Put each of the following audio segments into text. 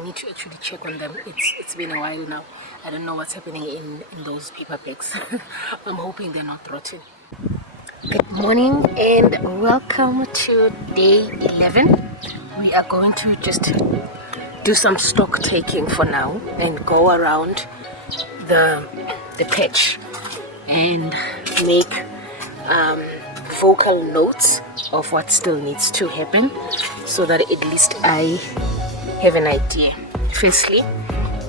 I need to actually check on them. It's been a while now. I don't know what's happening in those paper bags. I'm hoping they're not rotten. Good morning and welcome to day 11. We are going to just do some stock taking for now and go around the patch and make vocal notes of what still needs to happen, so that at least I have an idea. Firstly,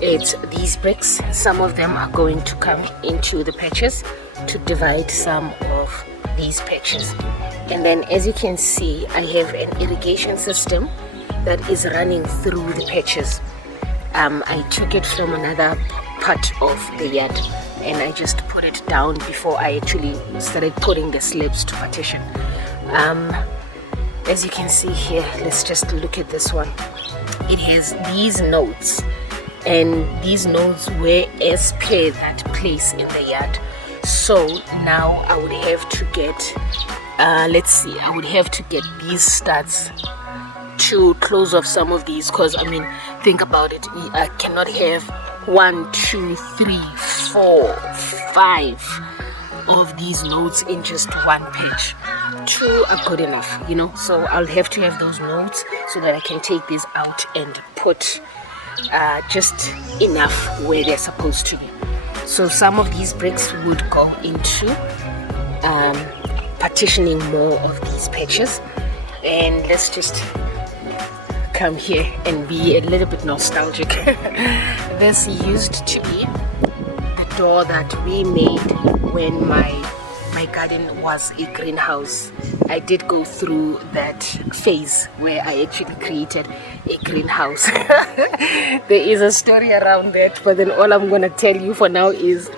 it's these bricks. Some of them are going to come into the patches to divide some of these patches, and then as you can see, I have an irrigation system that is running through the patches. I took it from another part of the yard and I just put it down before I actually started putting the slabs to partition. As you can see here, let's just look at this one. It has these nodes, and these nodes were as per that place in the yard. So now I would have to get I would have to get these studs to close off some of these, because I mean, think about it, I cannot have 1, 2, 3, 4, 5 of these nodes in just one page. 2 are good enough, you know, so I'll have to have those nodes so that I can take these out and put just enough where they're supposed to be. So some of these bricks would go into partitioning more of these patches. And let's just come here and be a little bit nostalgic. This used to be a door that we made when my garden was a greenhouse. I did go through that phase where I actually created a greenhouse. There is a story around that, but then all I'm gonna tell you for now is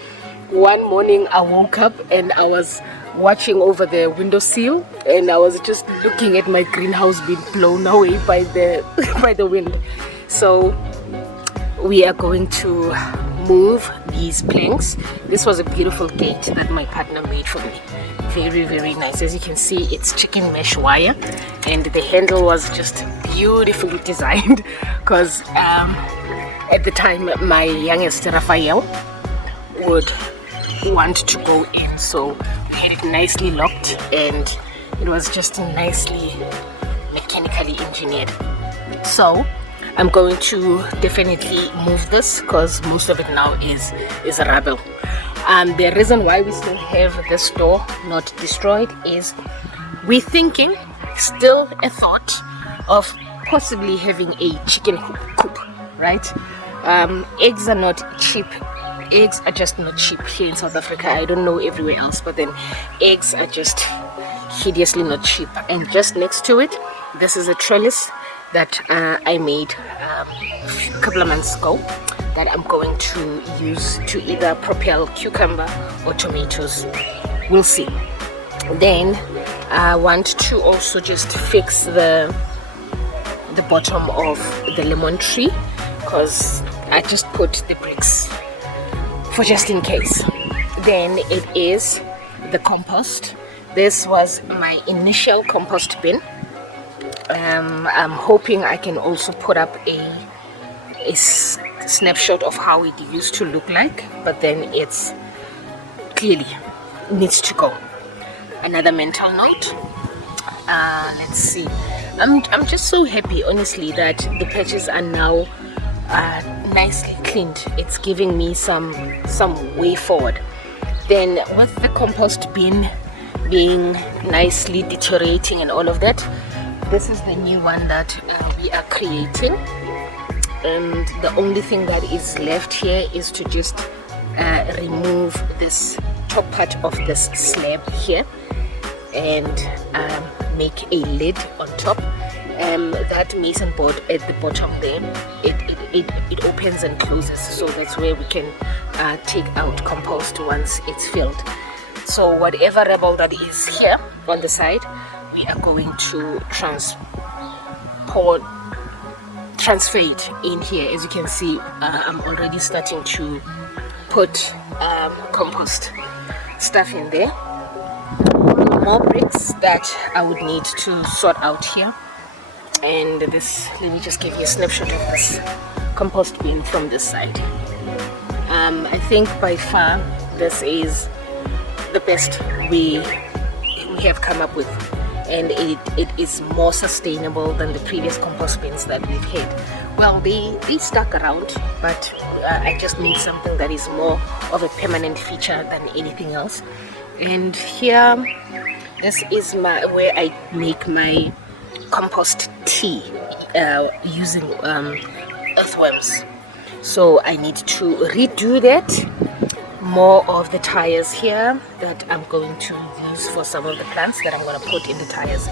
one morning I woke up and I was watching over the windowsill and I was just looking at my greenhouse being blown away by the wind. So we are going to move these planks. This was a beautiful gate that my partner made for me. Very, very nice. As you can see, it's chicken mesh wire, and the handle was just beautifully designed because at the time my youngest Raphael would want to go in, so we had it nicely locked and it was just nicely mechanically engineered. So I'm going to definitely move this because most of it now is rubble. The reason why we still have this door not destroyed is we're thinking, still a thought of possibly having a chicken coop, right? Eggs are not cheap. Eggs are just not cheap here in South Africa. I don't know everywhere else, but then eggs are just hideously not cheap. And just next to it, this is a trellis that I made a couple of months ago that I'm going to use to either propel cucumber or tomatoes. We'll see. Then I want to also just fix the bottom of the lemon tree, because I just put the bricks for just in case. Then it is the compost. This was my initial compost bin. I'm hoping I can also put up a snapshot of how it used to look like, but then it's clearly needs to go. Another mental note, let's see, I'm just so happy honestly that the patches are now nicely cleaned. It's giving me some way forward. Then with the compost bin being nicely deteriorating and all of that, this is the new one that we are creating, and the only thing that is left here is to just remove this top part of this slab here and make a lid on top. That mason board at the bottom there, it opens and closes, so that's where we can take out compost once it's filled. So whatever rubble that is here on the side, we are going to transfer it in here. As you can see, I'm already starting to put compost stuff in there. More bricks that I would need to sort out here. And this, let me just give you a snapshot of this compost bin from this side. I think by far this is the best we have come up with, and it is more sustainable than the previous compost bins that we've had. Well, they stuck around, but I just need something that is more of a permanent feature than anything else. And here, this is where I make my compost tea using earthworms. So I need to redo that. More of the tires here that I'm going to use for some of the plants that I'm going to put in the tires.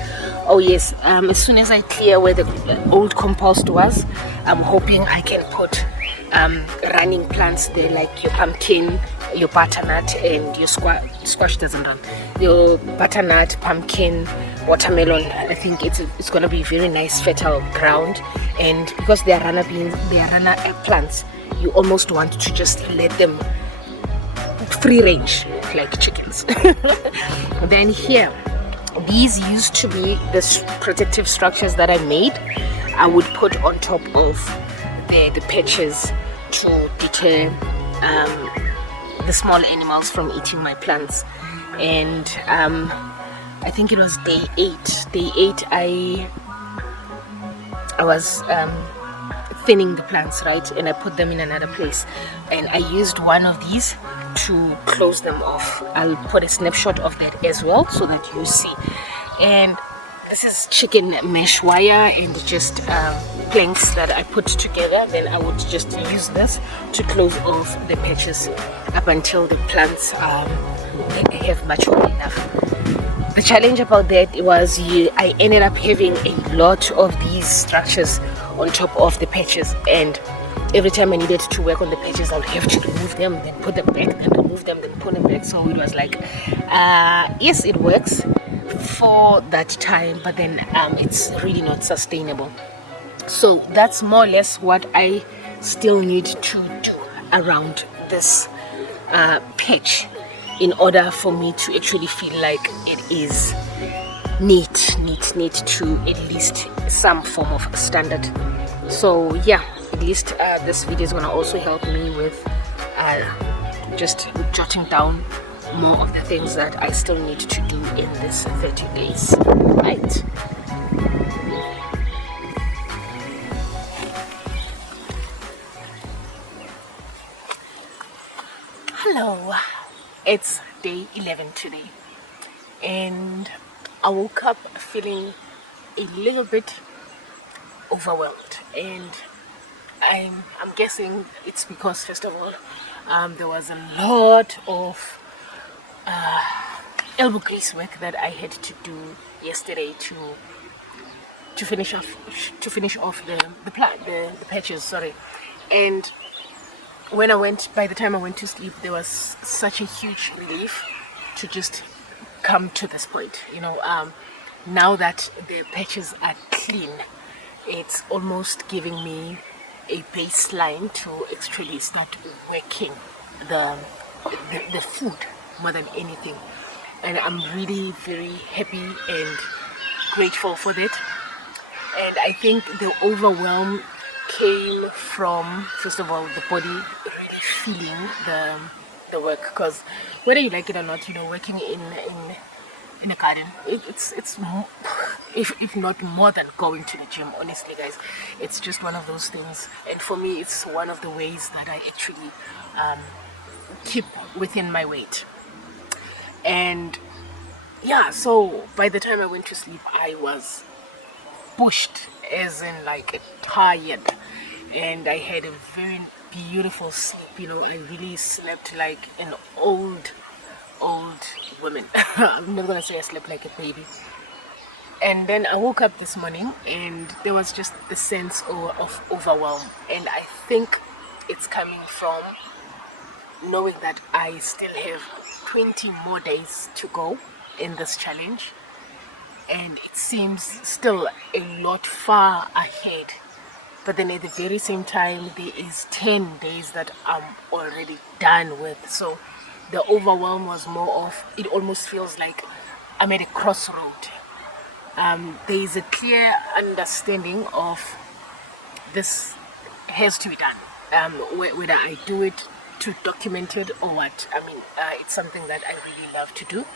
Oh yes, as soon as I clear where the old compost was, I'm hoping I can put running plants there, like your pumpkin, your butternut, and your squash doesn't run. Your butternut, pumpkin, watermelon. I think it's going to be very nice fertile ground, and because they are runner plants, you almost want to just let them free range like chickens. Then here, these used to be the protective structures that I made. I would put on top of the patches to deter the small animals from eating my plants. And I think it was day 8. Day 8, I was thinning the plants, right, and I put them in another place, and I used one of these to close them off. I'll put a snapshot of that as well so that you see. And this is chicken mesh wire and just planks that I put together. Then I would just use this to close off the patches up until the plants have matured enough. The challenge about that was I ended up having a lot of these structures on top of the patches, and every time I needed to work on the patches, I would have to remove them, then put them back, then remove them, then put them back. So it was like, yes, it works for that time, but then it's really not sustainable. So that's more or less what I still need to do around this patch in order for me to actually feel like it is neat to at least some form of standard. So yeah, at least this video is going to also help me with just jotting down more of the things that I still need to do in this 30 days, right? Hello, it's day 11 today, and I woke up feeling a little bit overwhelmed, and I'm guessing it's because, first of all, there was a lot of elbow grease work that I had to do yesterday to finish off the patches, sorry. And by the time I went to sleep, there was such a huge relief to just come to this point. Now that the patches are clean, it's almost giving me a baseline to actually start working the food more than anything. And I'm really very happy and grateful for that. And I think the overwhelm came from, first of all, the body really feeling the work, because whether you like it or not, working in a garden, it's more, if not more than going to the gym. Honestly, guys, it's just one of those things, and for me, it's one of the ways that I actually keep within my weight. And yeah, so by the time I went to sleep, I was pushed, as in like tired, and I had a very beautiful sleep. I really slept like an old woman. I'm not gonna say I slept like a baby. And then I woke up this morning, and there was just the sense of overwhelm, and I think it's coming from knowing that I still have 20 more days to go in this challenge, and it seems still a lot far ahead, but then at the very same time there is 10 days that I'm already done with. So the overwhelm was more of, it almost feels like I'm at a crossroad. There is a clear understanding of this has to be done. Whether I do it to document it or what, I mean, it's something that I really love to do,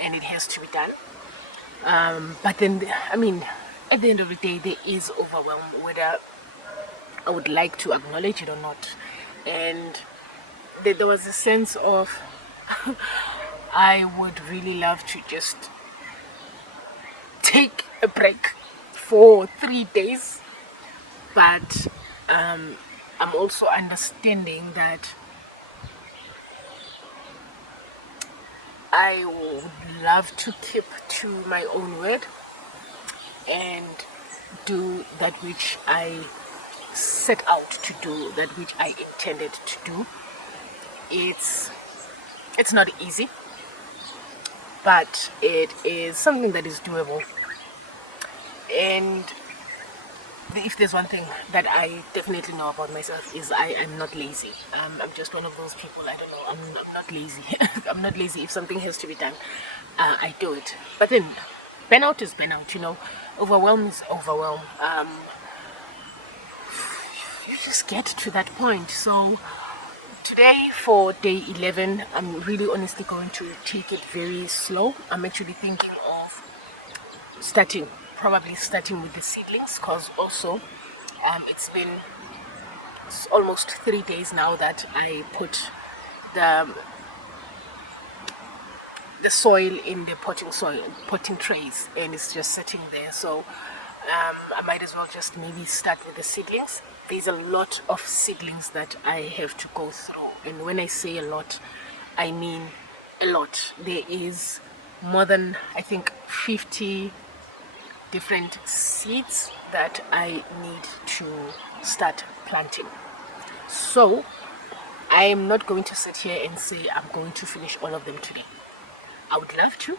and it has to be done. But then, I mean, at the end of the day, there is overwhelm, whether I would like to acknowledge it or not. And there was a sense of I would really love to just take a break for 3 days, but I'm also understanding that I would love to keep to my own word and do that which I set out to do, that which I intended to do. It's not easy, but it is something that is doable. And if there's one thing that I definitely know about myself is I am not lazy. I'm just one of those people. I don't know. I'm not lazy. I'm not lazy. If something has to be done, I do it. But then, burnout is burnout. Overwhelm is overwhelm. You just get to that point. So today for day 11, I'm really honestly going to take it very slow. I'm actually thinking of probably starting with the seedlings, because also it's been almost 3 days now that I put the soil in the potting trays, and it's just sitting there. So I might as well just maybe start with the seedlings. There's a lot of seedlings that I have to go through, and when I say a lot, I mean a lot. There is more than, I think, 50 different seeds that I need to start planting. So I am not going to sit here and say I'm going to finish all of them today. I would love to,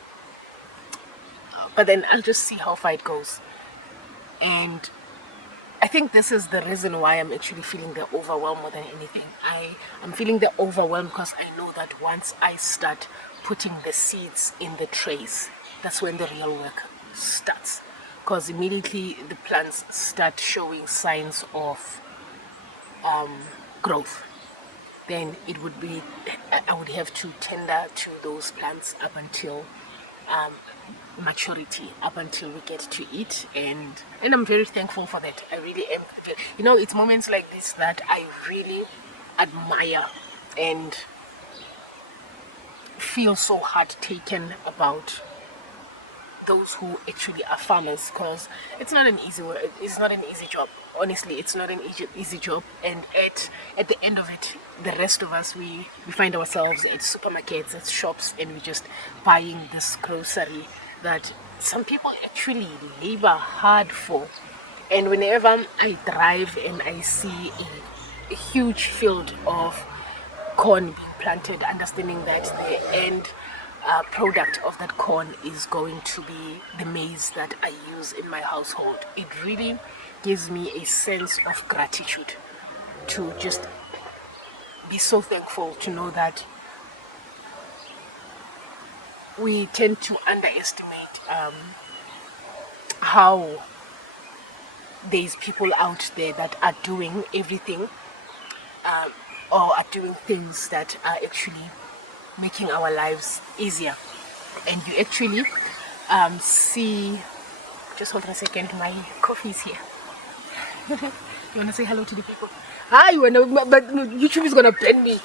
but then I'll just see how far it goes. And I think this is the reason why I'm actually feeling the overwhelm more than anything. I'm feeling the overwhelm because I know that once I start putting the seeds in the trays, that's when the real work starts. Because immediately the plants start showing signs of growth, then I would have to tender to those plants up until maturity, up until we get to eat. And I'm very thankful for that. I really am. It's moments like this that I really admire and feel so hard taken about those who actually are farmers, because it's not an easy work. It's not an easy job. Honestly, it's not an easy job. And at the end of it, the rest of us, we find ourselves at supermarkets, at shops, and we're just buying this grocery that some people actually labor hard for. And whenever I drive and I see a huge field of corn being planted, understanding that the end product of that corn is going to be the maize that I use in my household, it really gives me a sense of gratitude to just be so thankful to know that we tend to underestimate how there's people out there that are doing everything or are doing things that are actually making our lives easier. And you actually see, just hold on a second, my coffee is here. You want to say hello to the people? Hi, but YouTube is gonna ban me.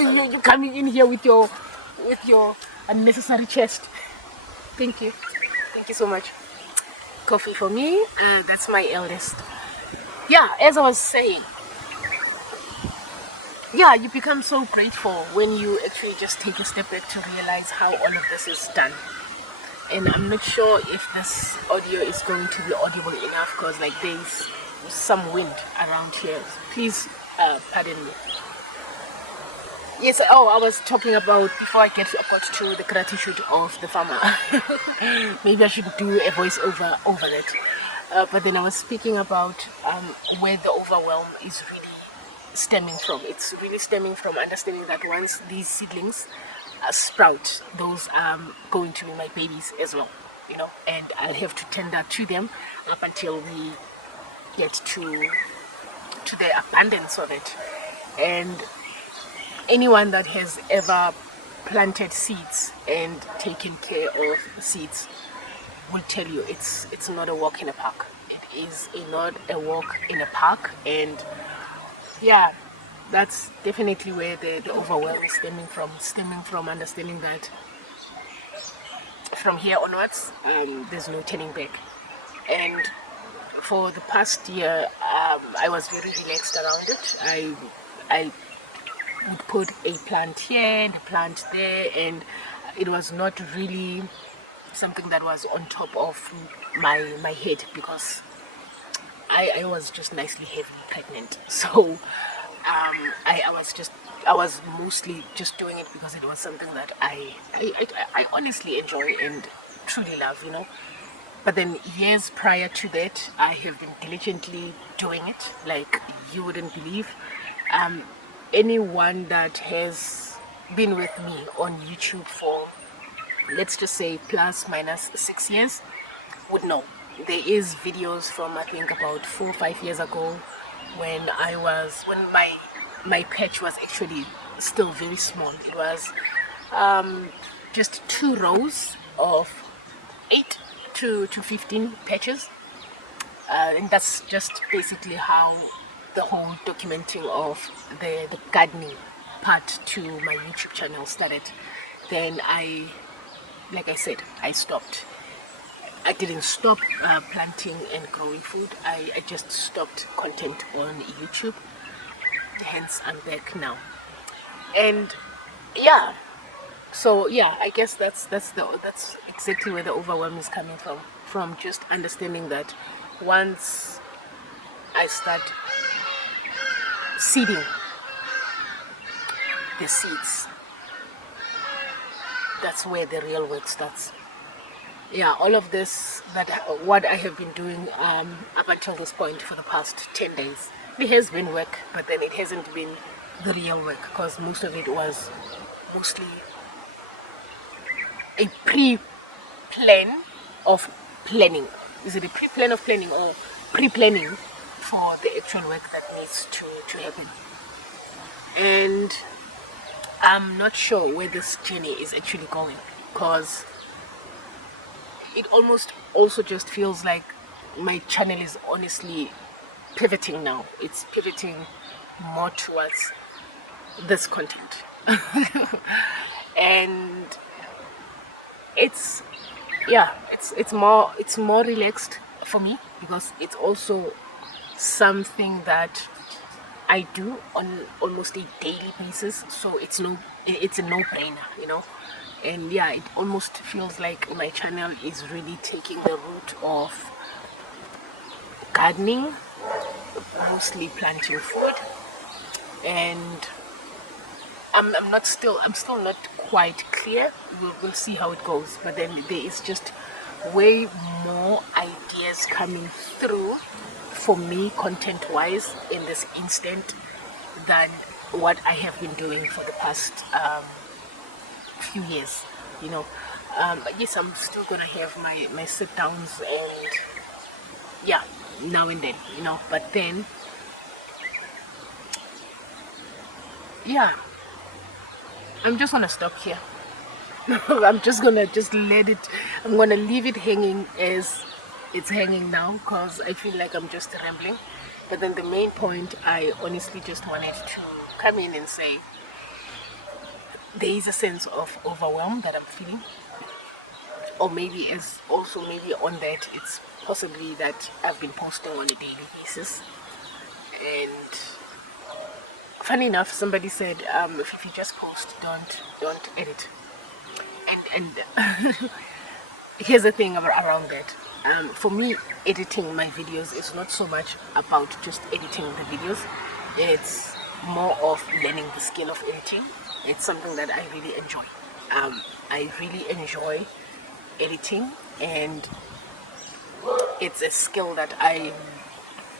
You coming in here with your unnecessary chest. Thank you so much. Coffee for me. That's my eldest. Yeah, as I was saying, yeah, you become so grateful when you actually just take a step back to realize how all of this is done. And I'm not sure if this audio is going to be audible enough, because like there's some wind around here. Please pardon me. Yes, I was talking about, before I got to the gratitude of the farmer. Maybe I should do a voice over that. But then I was speaking about where the overwhelm is really stemming from. It's really stemming from understanding that once these seedlings sprout, those are going to be my babies as well, and I'll have to tender to them up until we get to to the abundance of it. And anyone that has ever planted seeds and taken care of seeds will tell you it's not a walk in a park. It is not a walk in a park. And yeah, that's definitely where the overwhelm is stemming from understanding that from here onwards, there's no turning back. And for the past year, I was very relaxed around it. I would put a plant here and a plant there, and it was not really something that was on top of my head, because I was just nicely heavily pregnant. So I was mostly just doing it because it was something that I honestly enjoy and truly love, you know. But then years prior to that, I have been diligently doing it like you wouldn't believe. Um, Anyone that has been with me on YouTube for, let's just say, plus minus 6 years would know. There is videos from, I think, about 4 or 5 years ago, when my patch was actually still very small. It was just 2 rows of 8 to 15 patches, and that's just basically how the whole documenting of the gardening part to my YouTube channel started. Then like I said, I stopped. I didn't stop planting and growing food. I just stopped content on YouTube. Hence, I'm back now. And yeah, so yeah, I guess that's exactly where the overwhelm is coming from. From just understanding that once I start seeding the seeds, that's where the real work starts. Yeah, all of this, what I have been doing up until this point for the past 10 days, it has been work, but then it hasn't been the real work, because most of it was mostly a pre-plan of planning. Is it a pre-plan of planning or pre-planning for the actual work that needs to happen? And I'm not sure where this journey is actually going, because it almost also just feels like my channel is honestly pivoting now. It's pivoting more towards this content. And it's more relaxed for me, because it's also something that I do on almost a daily basis, so it's a no-brainer, you know. And yeah, it almost feels like my channel is really taking the route of gardening, mostly planting food, and I'm still not quite clear. We'll see how it goes. But then there is just way more ideas coming through for me, content-wise, in this instant than what I have been doing for the past few years. You know, but yes, I'm still gonna have my sit downs, and yeah, now and then, you know. But then, yeah, I'm just gonna stop here. I'm just gonna I'm gonna leave it hanging as it's hanging now, because I feel like I'm just rambling. But then the main point, I honestly just wanted to come in and say there is a sense of overwhelm that I'm feeling, or maybe on that it's possibly that I've been posting on a daily basis. And funny enough, somebody said, if you just post, don't edit. And here's the thing around that. For me, editing my videos is not so much about just editing the videos. It's more of learning the skill of editing. It's something that I really enjoy. I really enjoy editing, and it's a skill that I'm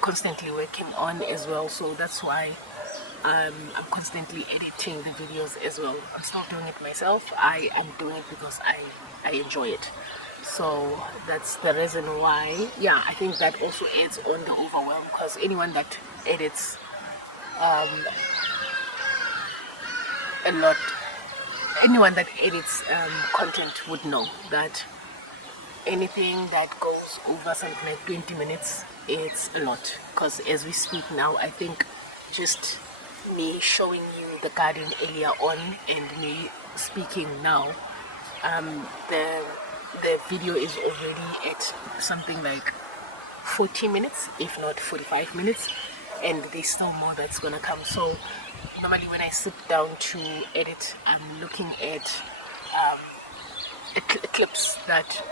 constantly working on as well. So that's why I'm constantly editing the videos as well. I'm still doing it myself. I am doing it because I enjoy it. So that's the reason why, yeah, I think that also adds on the overwhelm, because anyone that edits a lot. Anyone that edits content would know that anything that goes over something like 20 minutes, it's a lot. Because as we speak now, I think just me showing you the garden earlier on and me speaking now, the video is already at something like 40 minutes, if not 45 minutes, and there's still more that's gonna come. So normally when I sit down to edit, I'm looking at clips that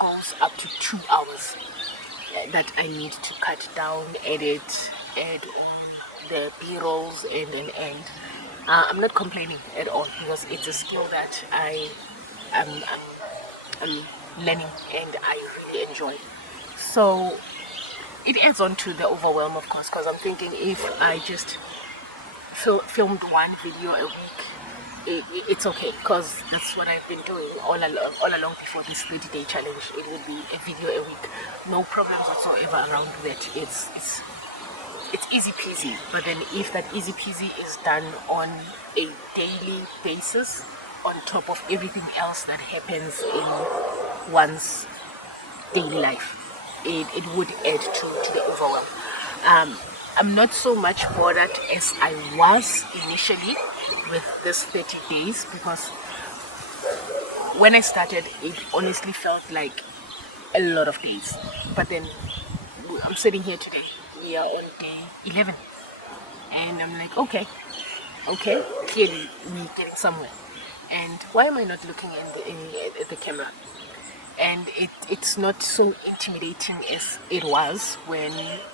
goes up to 2 hours that I need to cut down, edit, add on the b-rolls and I'm not complaining at all because it's a skill that I'm learning and I really enjoy. So it adds on to the overwhelm, of course, because I'm thinking if I just filmed one video a week, it's okay, because that's what I've been doing all along before this 30-day challenge. It would be a video a week, no problems whatsoever around that. It's easy peasy. But then if that easy peasy is done on a daily basis, on top of everything else that happens in one's daily life, it would add to the overwhelm. I'm not so much bothered as I was initially with this 30 days, because when I started, it honestly felt like a lot of days. But then I'm sitting here today, we are on day 11, and I'm like, okay, clearly we're getting somewhere. And why am I not looking at the camera? And it's not so intimidating as it was when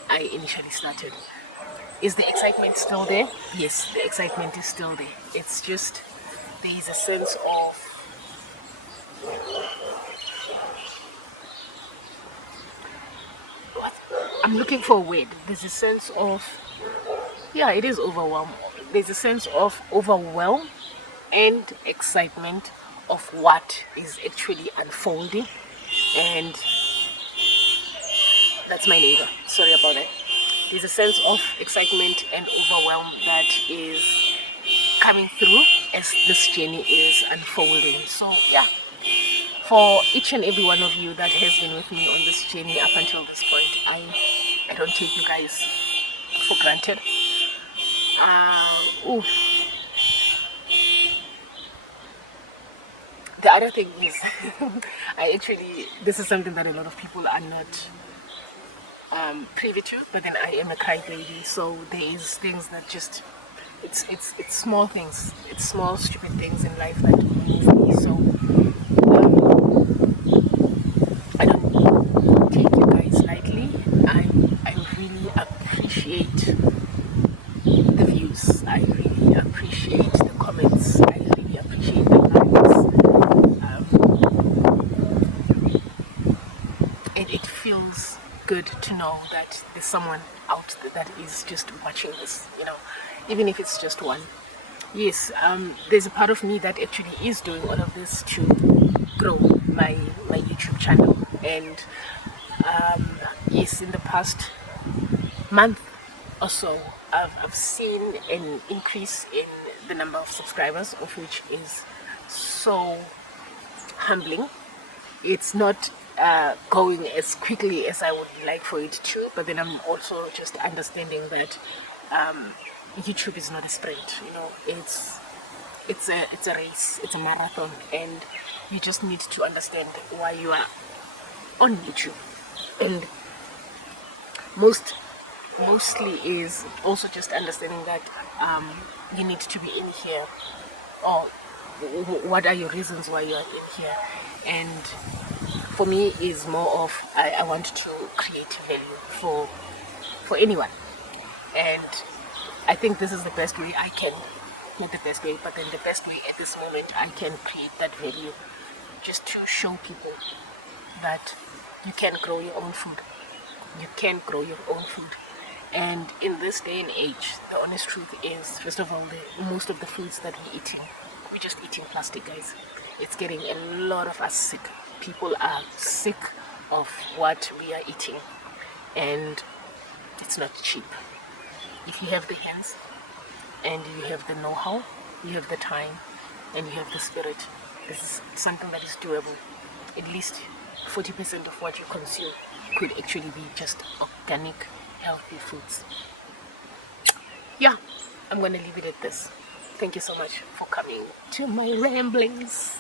I initially started. Is the excitement still there? Yes, the excitement is still there. It's just there is a sense of what? I'm looking for a word. There's a sense of, yeah, it is overwhelm. There's a sense of overwhelm and excitement of what is actually unfolding, and that's my neighbor. Sorry about that. There's a sense of excitement and overwhelm that is coming through as this journey is unfolding. So yeah, for each and every one of you that has been with me on this journey up until this point, I don't take you guys for granted. Ooh. The other thing is, this is something that a lot of people are not privy to, but then I am a crybaby, so there is things that just, it's small things, it's small stupid things in life that move me. So I don't take you guys lightly. I really appreciate the views. I really appreciate the comments. I really appreciate the likes. It feels good to know that there's someone out there that is just watching this, even if it's just one. Yes, there's a part of me that actually is doing all of this to grow my YouTube channel. And yes, in the past month or so, I've seen an increase in the number of subscribers, of which is so humbling. It's not going as quickly as I would like for it to, but then I'm also just understanding that YouTube is not a sprint. It's a race, it's a marathon, and you just need to understand why you are on YouTube. And mostly is also just understanding that you need to be in here, or what are your reasons why you are in here. And for me is more of I want to create value for anyone, and I think this is the best way I can, not the best way, but then the best way at this moment I can create that value, just to show people that you can grow your own food. You can grow your own food. And in this day and age, the honest truth is, first of all, most of the foods that we're eating, we're just eating plastic, guys. It's getting a lot of us sick. People are sick of what we are eating. And It's not cheap. If you have the hands and you have the know-how, you have the time, and you have the spirit, this is something that is doable. At least 40% of what you consume could actually be just organic, healthy foods. Yeah, I'm going to leave it at this. Thank you so much for coming to my ramblings.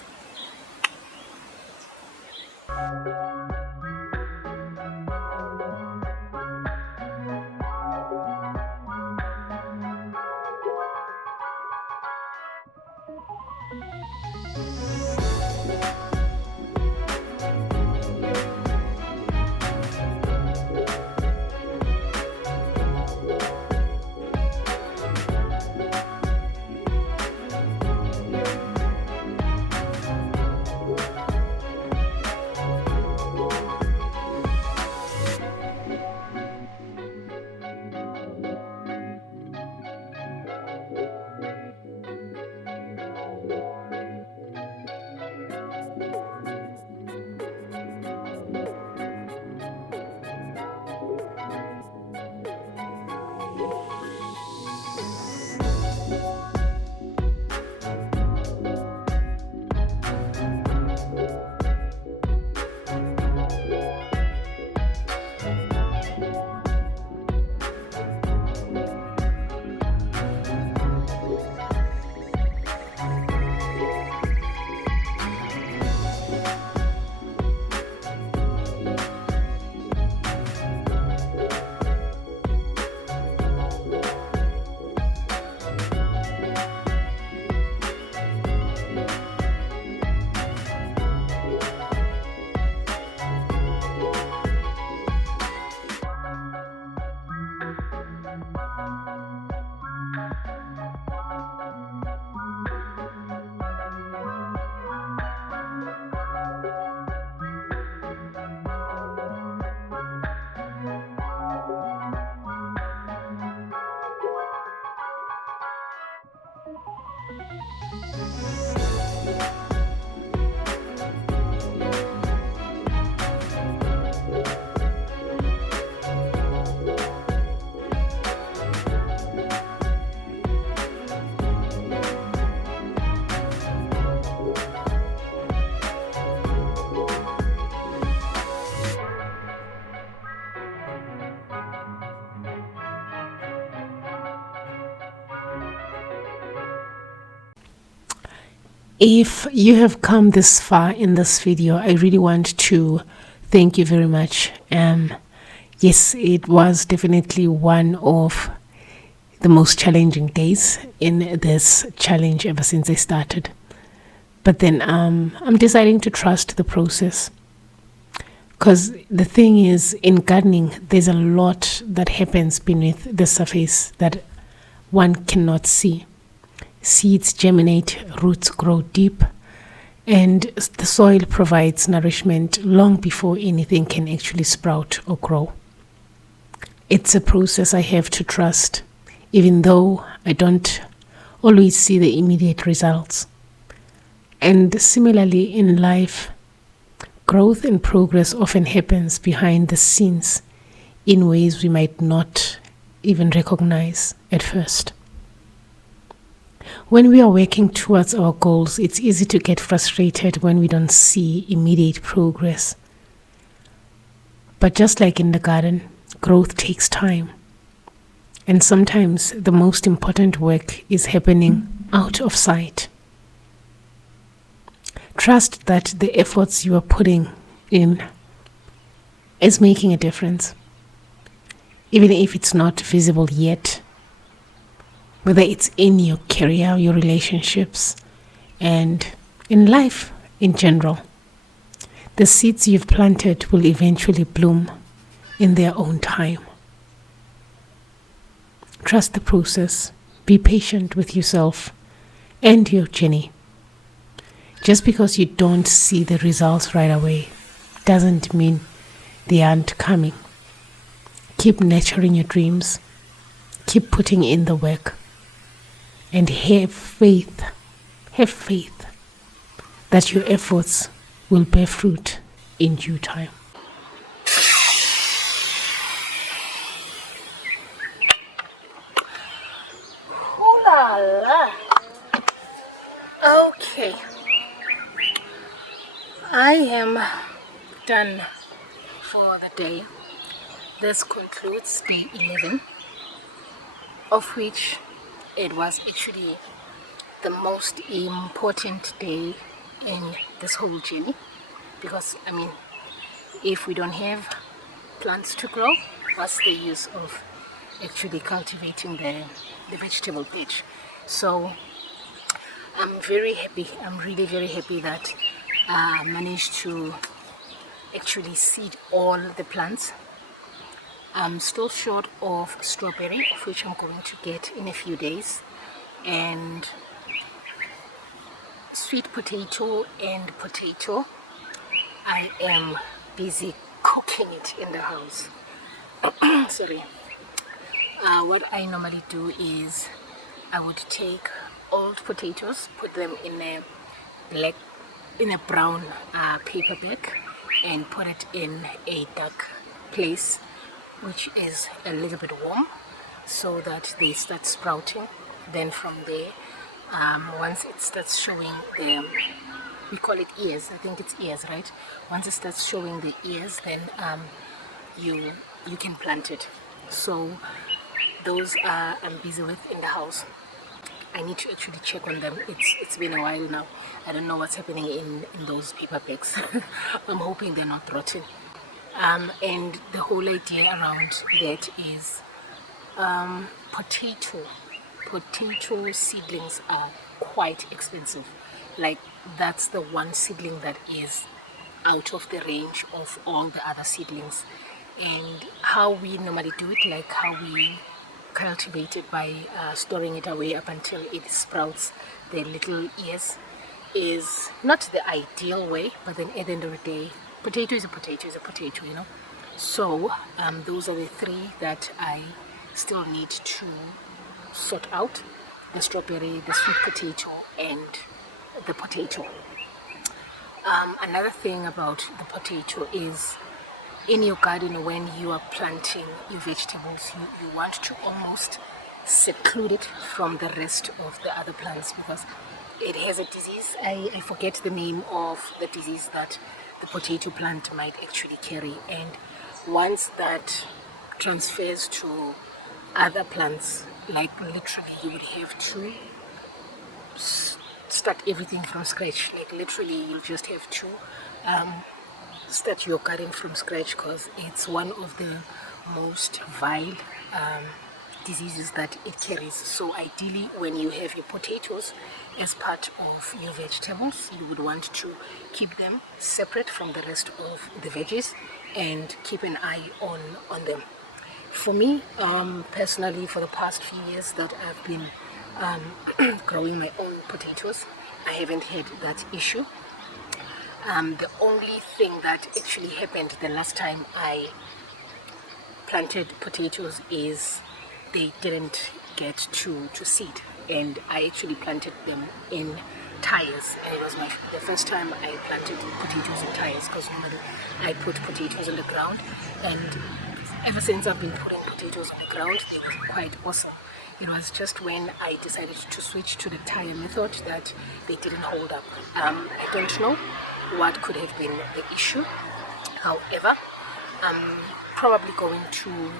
If you have come this far in this video, I really want to thank you very much. Yes, it was definitely one of the most challenging days in this challenge ever since I started. But then I'm deciding to trust the process. Because the thing is, in gardening, there's a lot that happens beneath the surface that one cannot see. Seeds germinate, roots grow deep, and the soil provides nourishment long before anything can actually sprout or grow. It's a process I have to trust, even though I don't always see the immediate results. And similarly in life, growth and progress often happens behind the scenes in ways we might not even recognize at first. When we are working towards our goals, it's easy to get frustrated when we don't see immediate progress. But just like in the garden, growth takes time. And sometimes the most important work is happening out of sight. Trust that the efforts you are putting in is making a difference, even if it's not visible yet. Whether it's in your career, your relationships, and in life in general, the seeds you've planted will eventually bloom in their own time. Trust the process. Be patient with yourself and your journey. Just because you don't see the results right away doesn't mean they aren't coming. Keep nurturing your dreams. Keep putting in the work. And have faith that your efforts will bear fruit in due time. I am done for the day. This concludes day 11, of which it was actually the most important day in this whole journey, because I mean, if we don't have plants to grow, what's the use of actually cultivating the vegetable patch? So I'm very happy, I'm really very happy that I managed to actually seed all the plants. I'm still short of strawberry, which I'm going to get in a few days, and sweet potato and potato. I am busy cooking it in the house. Sorry. What I normally do is I would take old potatoes, put them in a brown paper bag, and put it in a dark place which is a little bit warm, so that they start sprouting. Then from there, once it starts showing we call it ears, I think it's ears, right? Once it starts showing the ears, then you can plant it. So those I'm busy with in the house. I need to actually check on them. It's been a while now. I don't know what's happening in those paper bags. I'm hoping they're not rotten. And the whole idea around that is potato seedlings are quite expensive. Like, that's the one seedling that is out of the range of all the other seedlings. And how we normally do it, like how we cultivate it by storing it away up until it sprouts the little ears, is not the ideal way. But then at the end of the day, potato is a potato, you know. So those are the three that I still need to sort out: the strawberry, the sweet potato, and the potato. Another thing about the potato is, in your garden, when you are planting your vegetables, you want to almost seclude it from the rest of the other plants, because it has a disease. I forget the name of the disease that the potato plant might actually carry, and once that transfers to other plants, like literally you would have to start everything from scratch. Like literally you just have to start your garden from scratch, because it's one of the most vile diseases that it carries. So ideally, when you have your potatoes as part of your vegetables, you would want to keep them separate from the rest of the veggies and keep an eye on them. For me, personally, for the past few years that I've been growing my own potatoes, I haven't had that issue. The only thing that actually happened the last time I planted potatoes is they didn't get to seed, and I actually planted them in tires, and it was the first time I planted potatoes in tires, because normally I put potatoes on the ground, and ever since I've been putting potatoes on the ground, they were quite awesome. It was just when I decided to switch to the tire method that they didn't hold up. I don't know what could have been the issue. However, I'm probably going to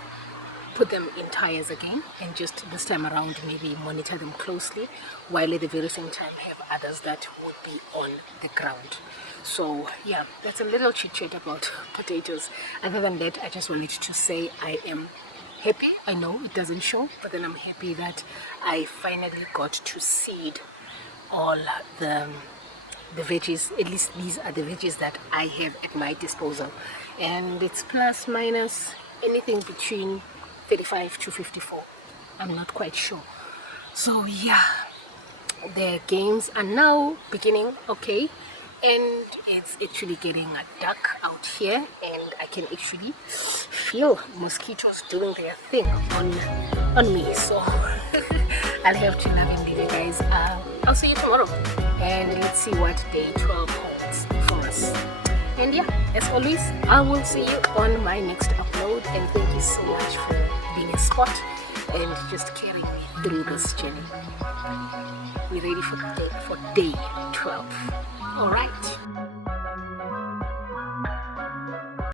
put them in tires again, and just this time around maybe monitor them closely, while at the very same time have others that would be on the ground. So yeah, that's a little chit chat about potatoes. Other than that, I just wanted to say I am happy. I know it doesn't show, but then I'm happy that I finally got to seed all the veggies. At least these are the veggies that I have at my disposal, and it's plus minus anything between 35 to 54. I'm not quite sure. So yeah, the games are now beginning. Okay, and it's actually getting dark out here, and I can actually feel mosquitoes doing their thing on me. So I'll have to love and leave you guys. I'll see you tomorrow, and let's see what day 12 holds for us. And yeah, as always, I will see you on my next upload, and thank you so much for being a spot and just carrying me through this journey. We're ready for day 12. All right.